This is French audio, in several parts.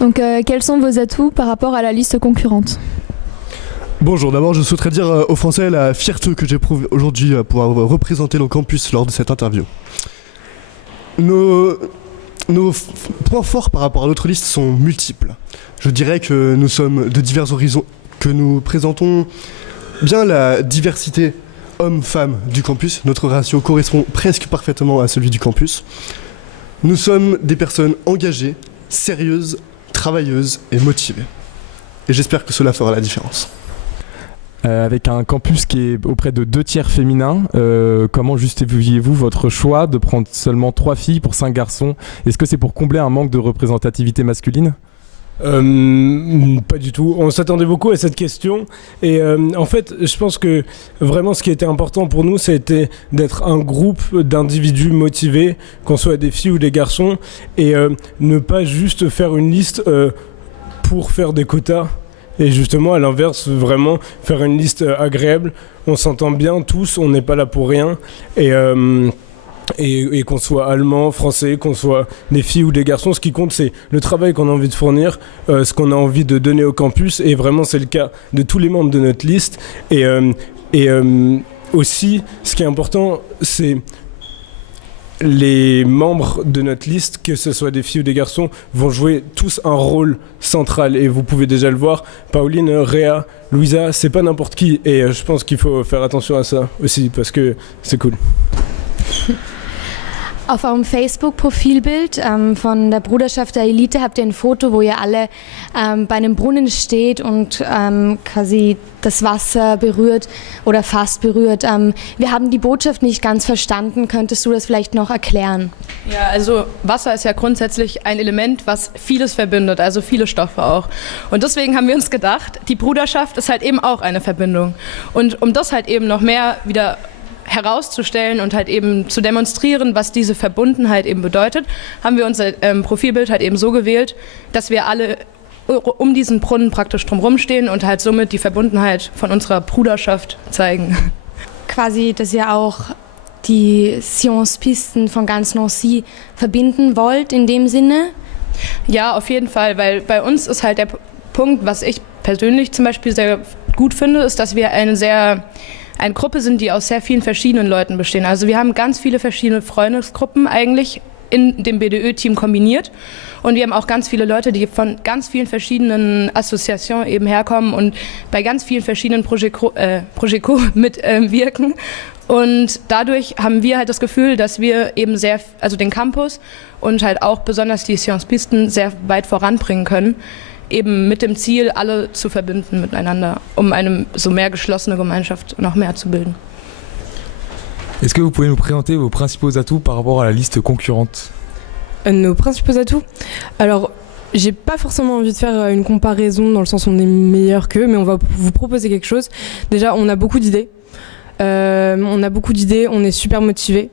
Donc quels sont vos atouts par rapport à la liste concurrente ? Bonjour, d'abord je souhaiterais dire aux Français la fierté que j'éprouve aujourd'hui à pouvoir représenter le campus lors de cette interview. Nos points forts par rapport à l'autre liste sont multiples. Je dirais que nous sommes de divers horizons, que nous présentons bien la diversité hommes-femmes du campus. Notre ratio correspond presque parfaitement à celui du campus. Nous sommes des personnes engagées, sérieuses, travailleuses et motivées. Et j'espère que cela fera la différence. Avec un campus qui est auprès de 2/3 féminins, comment justifiez-vous votre choix de prendre seulement 3 filles pour 5 garçons ? Est-ce que c'est pour combler un manque de représentativité masculine ? Pas du tout. On s'attendait beaucoup à cette question et en fait je pense que vraiment ce qui était important pour nous c'était d'être un groupe d'individus motivés, qu'on soit des filles ou des garçons, et ne pas juste faire une liste pour faire des quotas, et justement à l'inverse vraiment faire une liste agréable. On s'entend bien tous, on n'est pas là pour rien, et qu'on soit allemand, français, qu'on soit des filles ou des garçons, ce qui compte c'est le travail qu'on a envie de fournir, ce qu'on a envie de donner au campus, et vraiment c'est le cas de tous les membres de notre liste. Et aussi ce qui est important c'est les membres de notre liste, que ce soit des filles ou des garçons, vont jouer tous un rôle central, et vous pouvez déjà le voir. Pauline, Réa, Louisa, c'est pas n'importe qui, et je pense qu'il faut faire attention à ça aussi parce que c'est cool. Auf eurem Facebook-Profilbild von der Bruderschaft der Elite habt ihr ein Foto, wo ihr alle bei einem Brunnen steht und quasi das Wasser berührt oder fast berührt. Wir haben die Botschaft nicht ganz verstanden. Könntest du das vielleicht noch erklären? Ja, also Wasser ist ja grundsätzlich ein Element, was vieles verbindet, also viele Stoffe auch. Und deswegen haben wir uns gedacht, die Bruderschaft ist halt eben auch eine Verbindung. Und um das halt eben noch mehr wieder herauszustellen und halt eben zu demonstrieren, was diese Verbundenheit eben bedeutet, haben wir unser Profilbild halt eben so gewählt, dass wir alle um diesen Brunnen praktisch drumherum stehen und halt somit die Verbundenheit von unserer Bruderschaft zeigen. Quasi, dass ihr auch die Sciences-Pisten von ganz Nancy verbinden wollt in dem Sinne? Ja, auf jeden Fall, weil bei uns ist halt der Punkt, was ich persönlich zum Beispiel sehr gut finde, ist, dass wir eine Gruppe sind, die aus sehr vielen verschiedenen Leuten bestehen. Also wir haben ganz viele verschiedene Freundesgruppen eigentlich in dem BDÖ-Team kombiniert, und wir haben auch ganz viele Leute, die von ganz vielen verschiedenen Assoziationen eben herkommen und bei ganz vielen verschiedenen Projeko mitwirken. Und dadurch haben wir halt das Gefühl, dass wir eben also den Campus und halt auch besonders die Sciences-Pisten sehr weit voranbringen können, eben mit dem Ziel, alle zu verbinden miteinander, um eine so mehr geschlossene Gemeinschaft noch mehr zu bilden. Est-ce que vous pouvez nous présenter vos principaux atouts par rapport à la liste concurrente ? Nos principaux atouts ? Alors, j'ai pas forcément envie de faire une comparaison dans le sens où on est meilleur qu'eux, mais on va vous proposer quelque chose. Déjà, on a beaucoup d'idées. On est super motivés.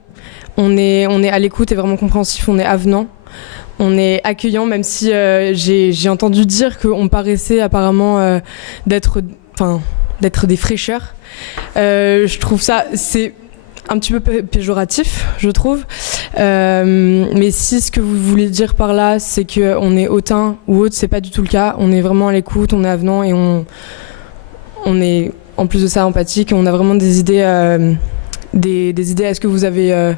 On est à l'écoute et vraiment compréhensif, on est avenant. On est accueillant, même si j'ai entendu dire qu'on paraissait apparemment d'être des fraîcheurs. Je trouve ça, c'est un petit peu péjoratif, je trouve. Mais si ce que vous voulez dire par là, c'est qu'on est hautain ou autre, c'est pas du tout le cas. On est vraiment à l'écoute, on est avenant, et on est en plus de ça empathique. On a vraiment des idées, des idées. Est-ce que vous avez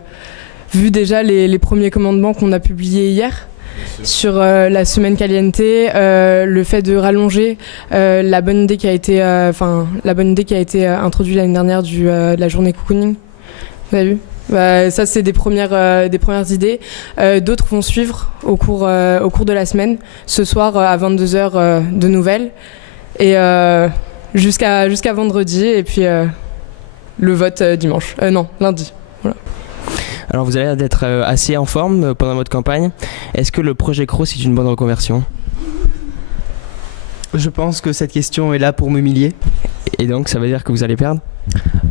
vu déjà les premiers commandements qu'on a publiés hier sur la semaine caliente, le fait de rallonger la bonne idée qui a été introduite l'année dernière de la journée cocooning. Vous avez vu ? Ça c'est des premières idées. D'autres vont suivre au cours de la semaine. Ce soir à 22h de nouvelles, et jusqu'à vendredi, et puis le vote dimanche. Non, lundi. Voilà. Alors vous avez l'air d'être assez en forme pendant votre campagne. Est-ce que le projet CRO c'est une bonne reconversion ? Je pense que cette question est là pour m'humilier. Et donc ça veut dire que vous allez perdre ?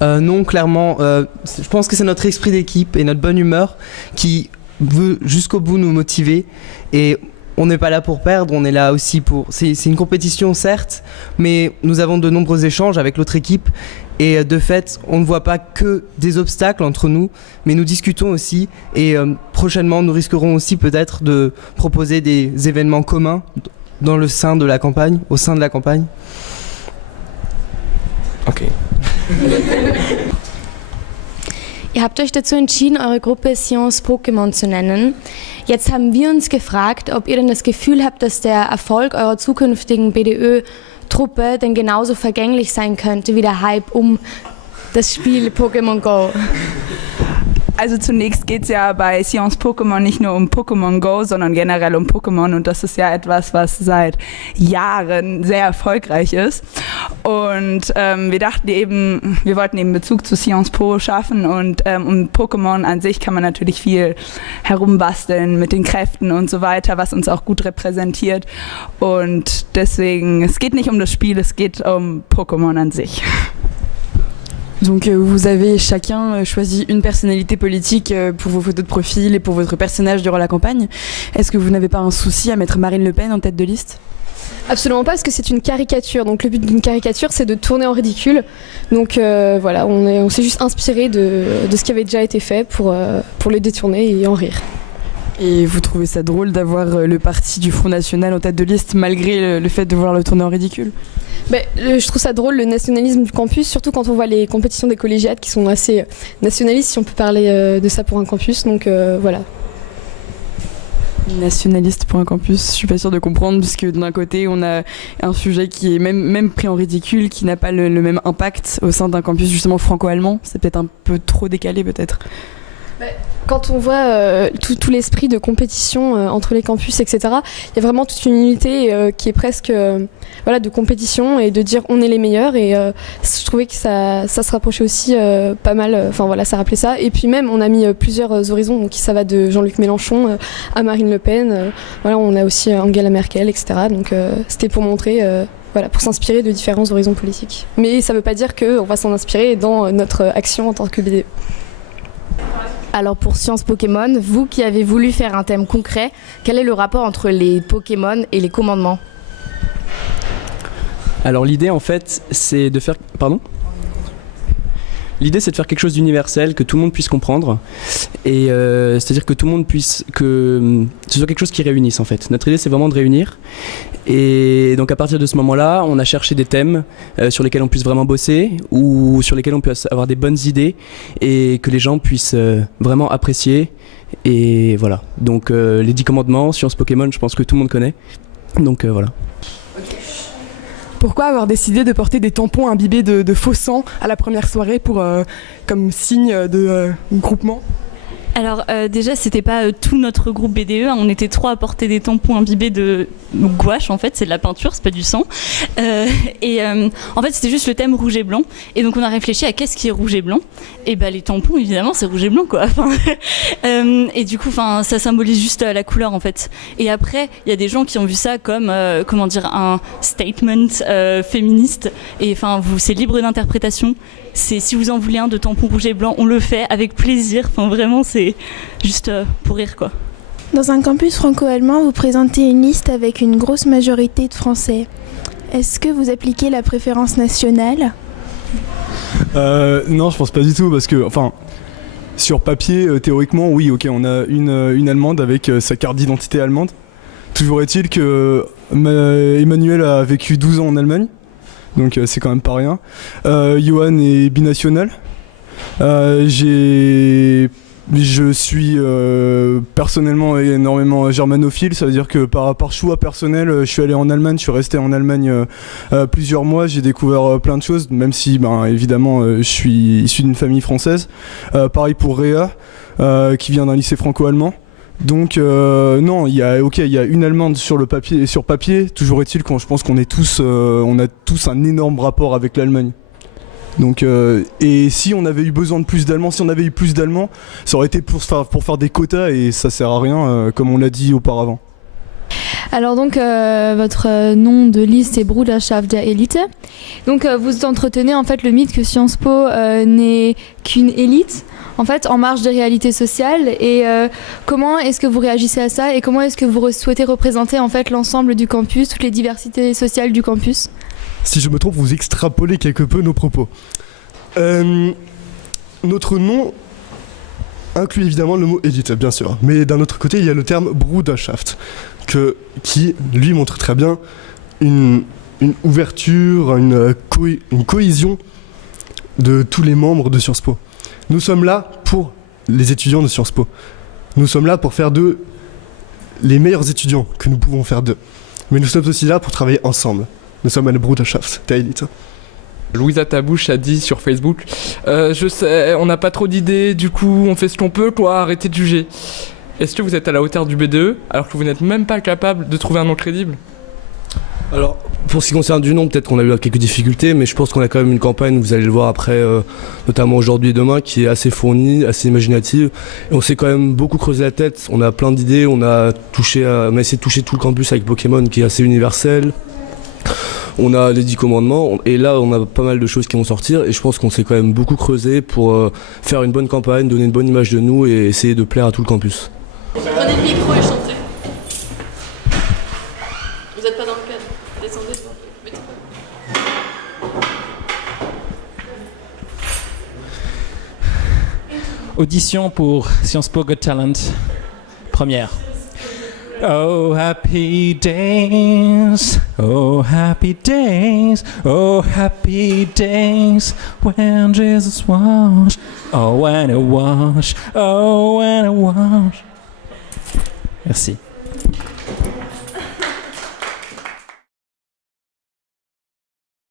Non, clairement. Je pense que c'est notre esprit d'équipe et notre bonne humeur qui veut jusqu'au bout nous motiver. Et on n'est pas là pour perdre, on est là aussi pour... C'est une compétition certes, mais nous avons de nombreux échanges avec l'autre équipe. Et de fait, on ne voit pas que des obstacles entre nous, mais nous discutons aussi. Et prochainement, nous risquerons aussi peut-être de proposer des événements communs dans le sein de la campagne, au sein de la campagne. Okay. Ihr habt euch dazu entschieden, eure Gruppe Science Pokémon zu nennen. Jetzt haben wir uns gefragt, ob ihr denn das Gefühl habt, dass der Erfolg eurer zukünftigen BDÖ-Truppe denn genauso vergänglich sein könnte wie der Hype um das Spiel Pokémon Go. Also zunächst geht es ja bei Science Pokémon nicht nur um Pokémon Go, sondern generell um Pokémon und das ist ja etwas, was seit Jahren sehr erfolgreich ist. Und wir wollten eben Bezug zu Science Po schaffen und um Pokémon an sich kann man natürlich viel herumbasteln mit den Kräften und so weiter, was uns auch gut repräsentiert. Und deswegen, es geht nicht um das Spiel, es geht um Pokémon an sich. Donc vous avez chacun choisi une personnalité politique pour vos photos de profil et pour votre personnage durant la campagne. Est-ce que vous n'avez pas un souci à mettre Marine Le Pen en tête de liste ? Absolument pas, parce que c'est une caricature. Donc le but d'une caricature, c'est de tourner en ridicule. Donc voilà, on s'est juste inspiré de ce qui avait déjà été fait pour le détourner et en rire. Et vous trouvez ça drôle d'avoir le parti du Front National en tête de liste malgré le fait de vouloir le tourner en ridicule ? Je trouve ça drôle, le nationalisme du campus, surtout quand on voit les compétitions des collégiates qui sont assez nationalistes, si on peut parler de ça pour un campus. Donc voilà. Nationaliste pour un campus, je suis pas sûre de comprendre, puisque d'un côté on a un sujet qui est même pris en ridicule, qui n'a pas le même impact au sein d'un campus justement franco-allemand. C'est peut-être un peu trop décalé peut-être. Quand on voit tout l'esprit de compétition entre les campus, etc., il y a vraiment toute une unité qui est presque de compétition et de dire on est les meilleurs. Et je trouvais que ça se rapprochait aussi pas mal. Ça rappelait ça. Et puis même, on a mis plusieurs horizons. Donc ça va de Jean-Luc Mélenchon à Marine Le Pen. On a aussi Angela Merkel, etc. Donc c'était pour montrer. Pour s'inspirer de différents horizons politiques. Mais ça ne veut pas dire qu'on va s'en inspirer dans notre action en tant que BDE. Alors pour Science Pokémon, vous qui avez voulu faire un thème concret, quel est le rapport entre les Pokémon et les commandements ? Alors l'idée en fait c'est de faire... Pardon ? L'idée c'est de faire quelque chose d'universel, que tout le monde puisse comprendre, et c'est-à-dire que tout le monde puisse, que ce soit quelque chose qui réunisse en fait. Notre idée c'est vraiment de réunir, et donc à partir de ce moment-là, on a cherché des thèmes sur lesquels on puisse vraiment bosser, ou sur lesquels on puisse avoir des bonnes idées, et que les gens puissent vraiment apprécier, et voilà. Donc les 10 commandements, Science Pokémon, je pense que tout le monde connaît, donc voilà. Pourquoi avoir décidé de porter des tampons imbibés de faux sang à la première soirée comme signe de groupement ? Alors déjà c'était pas tout notre groupe BDE, on était 3 à porter des tampons imbibés de gouache en fait, c'est de la peinture, c'est pas du sang. En fait c'était juste le thème rouge et blanc, et donc on a réfléchi à qu'est-ce qui est rouge et blanc, et les tampons évidemment c'est rouge et blanc quoi. Et du coup ça symbolise juste la couleur en fait. Et après il y a des gens qui ont vu ça comme un statement féministe, et c'est libre d'interprétation. Si vous en voulez un de tampon rouge et blanc, on le fait avec plaisir. Vraiment, c'est juste pour rire, quoi. Dans un campus franco-allemand, vous présentez une liste avec une grosse majorité de Français. Est-ce que vous appliquez la préférence nationale ? Non, je pense pas du tout, parce que, sur papier, théoriquement, oui, ok, on a une Allemande avec sa carte d'identité allemande. Toujours est-il que Emmanuel a vécu 12 ans en Allemagne. Donc c'est quand même pas rien. Johan est binational. Je suis personnellement énormément germanophile, ça veut dire que par choix personnel, je suis allé en Allemagne, je suis resté en Allemagne plusieurs mois, j'ai découvert plein de choses, même si évidemment je suis issu d'une famille française. Pareil pour Réa, qui vient d'un lycée franco-allemand. Donc non, il y a une Allemande sur papier. Toujours est-il qu'on je pense qu'on est tous, on a tous un énorme rapport avec l'Allemagne. Donc et si on avait eu besoin de plus d'Allemands, ça aurait été pour faire des quotas, et ça sert à rien, comme on l'a dit auparavant. Alors donc votre nom de liste est Bruderschaft der Elite. Donc vous entretenez en fait le mythe que Sciences Po n'est qu'une élite, en fait en marge des réalités sociales. Et comment est-ce que vous réagissez à ça, et comment est-ce que vous souhaitez représenter en fait l'ensemble du campus, toutes les diversités sociales du campus ? Si je me trompe, vous extrapolez quelque peu nos propos. Notre nom inclut évidemment le mot élite, bien sûr. Mais d'un autre côté, il y a le terme Bruderschaft, qui, lui, montre très bien une ouverture, une cohésion de tous les membres de Sciences Po. Nous sommes là pour les étudiants de Sciences Po. Nous sommes là pour faire d'eux les meilleurs étudiants que nous pouvons faire d'eux. Mais nous sommes aussi là pour travailler ensemble. Nous sommes à la Bruderschaft der Elite. Louisa Tabouche a dit sur Facebook je sais, on n'a pas trop d'idées, du coup on fait ce qu'on peut, quoi, arrêtez de juger. Est-ce que vous êtes à la hauteur du BDE alors que vous n'êtes même pas capable de trouver un nom crédible? Alors, pour ce qui concerne du nom, peut-être qu'on a eu quelques difficultés, mais je pense qu'on a quand même une campagne, vous allez le voir après, notamment aujourd'hui et demain, qui est assez fournie, assez imaginative. Et on s'est quand même beaucoup creusé la tête, on a plein d'idées, on a essayé de toucher tout le campus avec Pokémon qui est assez universel. On a les 10 commandements, et là on a pas mal de choses qui vont sortir, et je pense qu'on s'est quand même beaucoup creusé pour faire une bonne campagne, donner une bonne image de nous et essayer de plaire à tout le campus. Prenez le micro et chantez. Vous n'êtes pas dans le cadre. Descendez. Audition pour Sciences Po Got Talent. Première. Oh happy days, oh happy days, oh happy days, when Jesus washed, oh when it washed, oh when it washed. Merci.